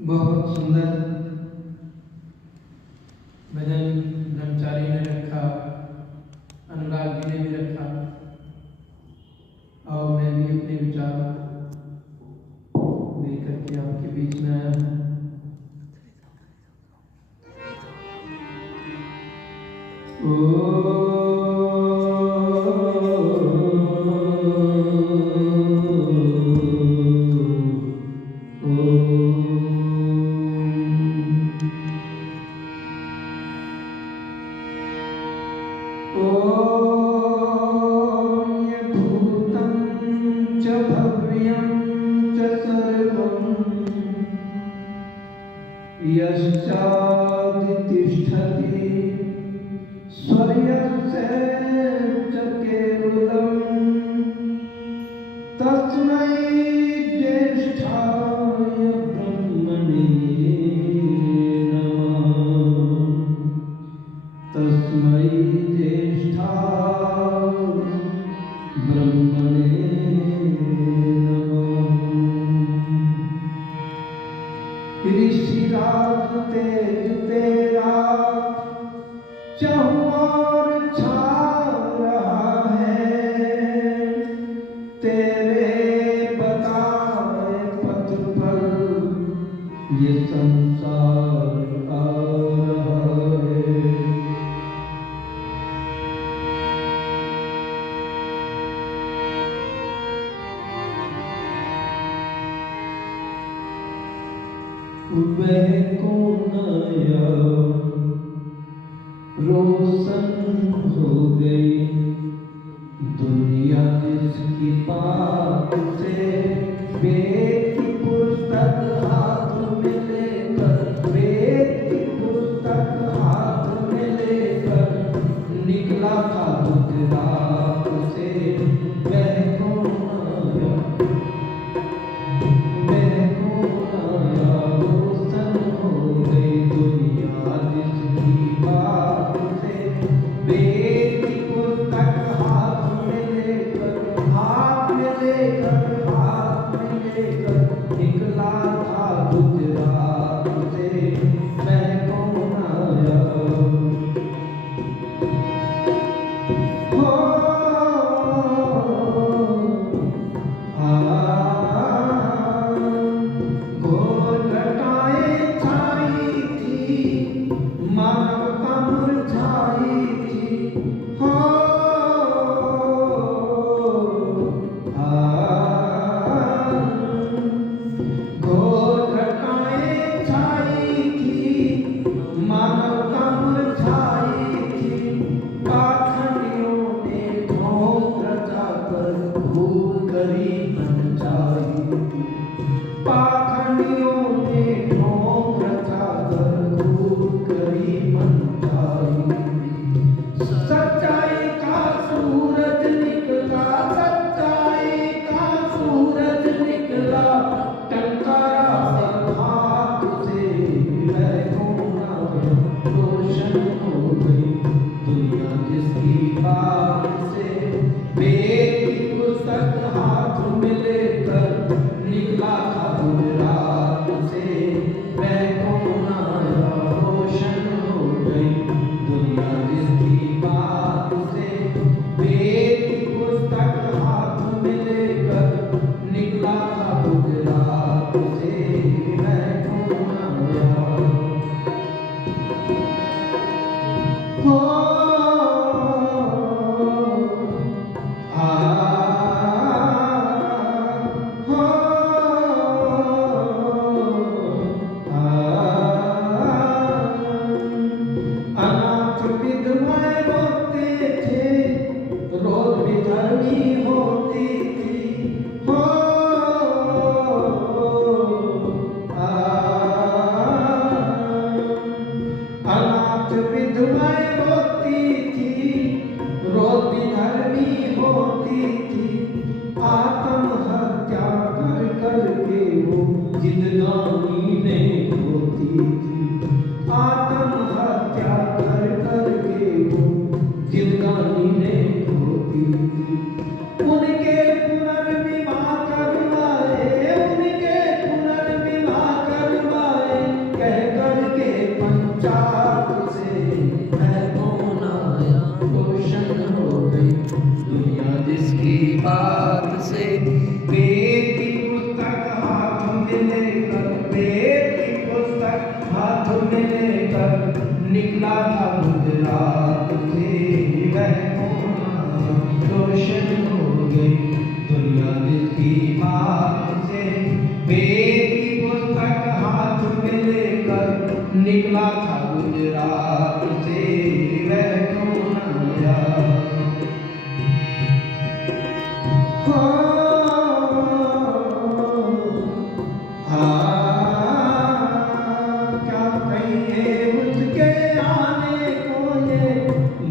बहुत सुंदर भजन ब्रह्मचारी ने रखा, अनुराग जी ने भी रखा, और मैं भी अपने विचार लेकर के आपके बीच में आया हूँ। उनके गुजरात से। वेद की पुस्तक हाथ में लेकर, वेद की पुस्तक हाथ में लेकर निकला था गुजरात से। वह कौन आया रोशन हो गई दुनिया जिसकी बात से। वेद की पुस्तक हाथ में लेकर निकला था गुजरात से। वह कौन आया। क्या कहिए उसके आने को, ये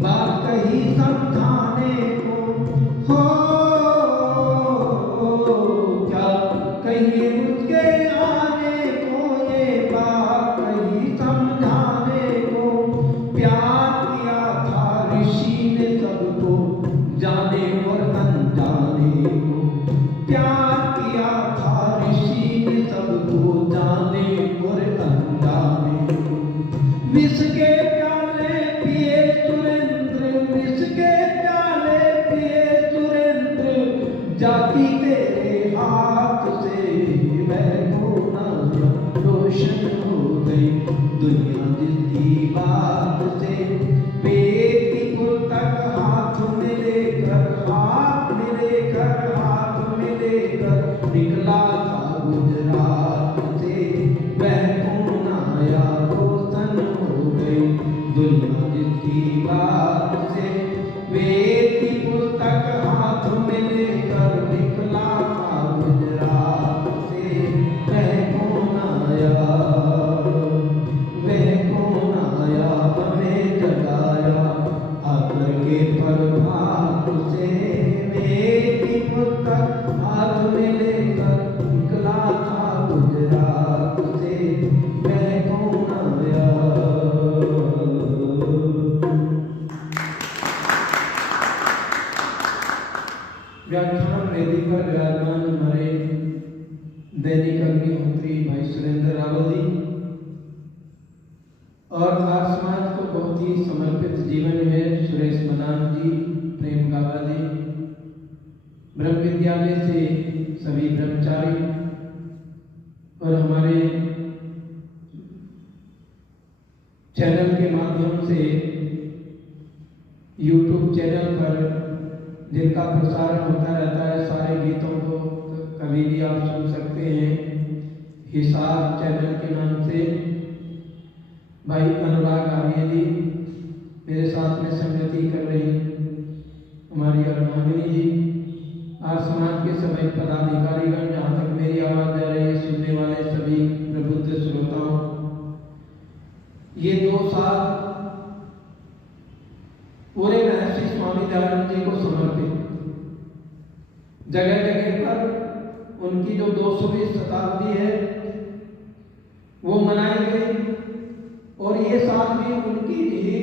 बात कही समझाने को। क्या कहिए उसके आने को, ये बात कही समझाने को। प्यार किया था ऋषि ने सबको, जाने और अनजाने को। प्यार किया था ऋषि ने सबको, जाने और अनजाने को। विष के प्याले पिए सुरेंद्र, विष के प्याले पिए सुरेंद्र, जाती तेरे हाथ से। वह कौन आया रोशन हो गई दुनिया जिसकी बात से। वेद की पुस्तक हाथ में लेकर, हाथ में लेकर, हाथ में लेकर निकला था गुजरात से। वह कौन आया रोशन हो गई दुनिया जिसकी बात से। वेद की पुस्तक हाथ में लेकर निकला था गुजरात से। वह कौन आया, वह कौन आया हमें जगाया आकर के प्रभात से। वेद की पुस्तक हाथ में लेकर निकला था गुजरात से। वह कौन आया। व्याख्यान वेदी पर विराजमान हमारे दैनिक अग्निहोत्री भाई सुरेंद्र रावल जी और आर्य समाज को बहुत ही समर्पित जीवन में सुरेश मदान जी, प्रेम गाबा जी, ब्रह्म विद्यालय से सभी ब्रह्मचारी और हमारे चैनल के माध्यम से YouTube चैनल पर जिनका प्रसारण होता रहता है, सारे गीतों को कभी भी आप सुन सकते हैं। हिसाब चैनल के नाम से भाई अनुराग आर्य जी मेरे साथ में संगति कर रही, हमारी अर्मानी जी, आर्य समाज के सभी पदाधिकारीगण, जहाँ तक मेरी आवाज़ जा रही है सुनने वाले सभी प्रबुद्ध श्रोताओं, ये 2 साल पूरे महर्षि स्वामी दयानंद जी को समर्पित। जगह जगह पर उनकी जो 200वीं शताब्दी है वो मनाई गई और ये साल भी उनकी ही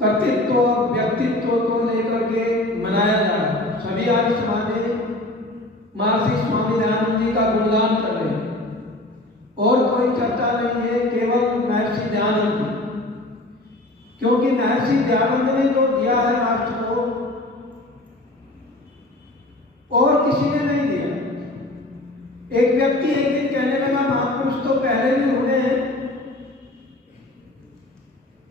कर्तृत्व और व्यक्तित्व को लेकर के मनाया जा रहा है। सभी आर्य समाज महर्षि स्वामी दयानंद जी का गुणगान कर रहे हैं और कोई चर्चा नहीं है, केवल महर्षि दयानंद जी, क्योंकि महर्षि दयानंद ने जो दिया है राष्ट्र को और किसी ने नहीं दिया। एक व्यक्ति एक दिन कहने लगा महापुरुष तो पहले भी हुए हैं,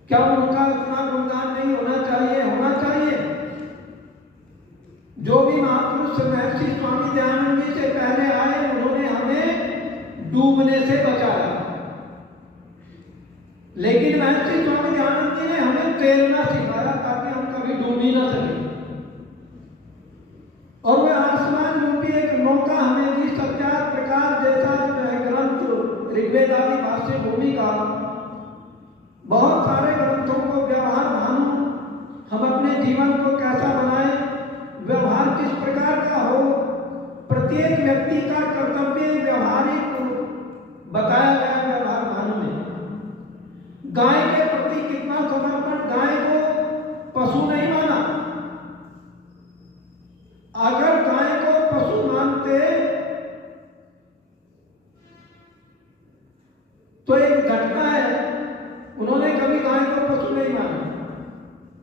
क्या उनका इतना गुणगान नहीं होना चाहिए? होना चाहिए। जो भी महापुरुष महर्षि स्वामी दयानंद जी से पहले आए उन्होंने हमें डूबने से बचाया, लेकिन महर्षि स्वामी दयानंद जी ने हमें तैरना सिखाया ताकि हम कभी डूब ही ना सके। और वह आसमान रूपी एक नौका हमें भी सत्यात प्रकाश जैसा ग्रंथ ऋग्वेद आदि भाष्य भूमि का, बहुत सारे ग्रंथों को व्यवहार भानु, हम अपने जीवन को कैसा बनाए, व्यवहार किस प्रकार का हो, प्रत्येक व्यक्ति का कर्तव्य व्यवहारिक बताया गया व्यवहार भानु में। गाय के प्रति कितना समर्पण, गाय को पशु नहीं माना। अगर गाय को पशु मानते तो एक घटना है, उन्होंने कभी गाय को पशु नहीं माना।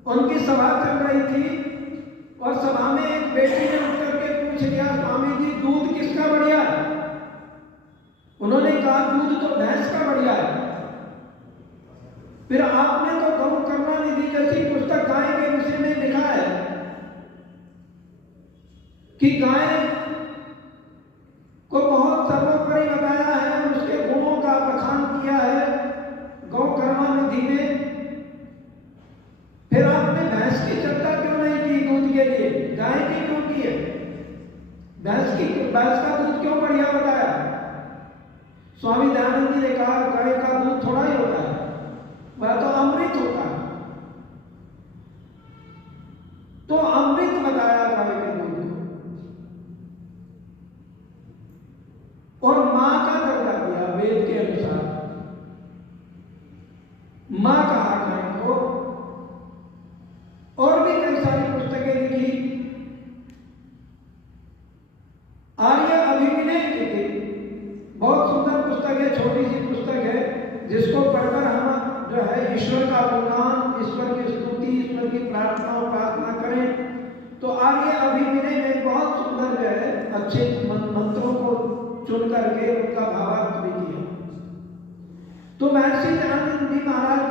उनकी सभा चल रही थी, और सभा में एक बेटी ने उठ करके पूछ लिया, स्वामी जी दूध किसका बढ़िया है? उन्होंने कहा दूध तो भैंस का बढ़िया है। फिर आपने तो गौ करुणानिधि जैसी पुस्तक गाय के विषय में लिखा है कि गाय को बहुत सर्वोपरि बताया है, उसके गुणों का बखान किया है गौ करुणानिधि में। फिर आपने भैंस की चर्चा क्यों नहीं की दूध के लिए, गाय की क्यों की है? भैंस का दूध क्यों बढ़िया बताया? स्वामी दयानंद जी ने कहा गाय का दूध थोड़ा ही होता है, वह तो अमृत होता है। तो अमृत बताया गाय के दूध को, और मां का दर्जा दिया वेद के अनुसार। मां कहा गाय को। और भी कई सारी पुस्तकें लिखी। आर्य अभिविनय लिखी, बहुत सुंदर पुस्तक है, छोटी सी पुस्तक है, जिसको पढ़कर हम जो है ईश्वर का गुणगान, ईश्वर की स्तुति, ईश्वर की प्रार्थना करें। तो आर्य अभिविनय में बहुत सुंदर जो है अच्छे मंत्रों को चुन करके उनका भावार्थ भी किया। तो महर्षि दयानंद जी महाराज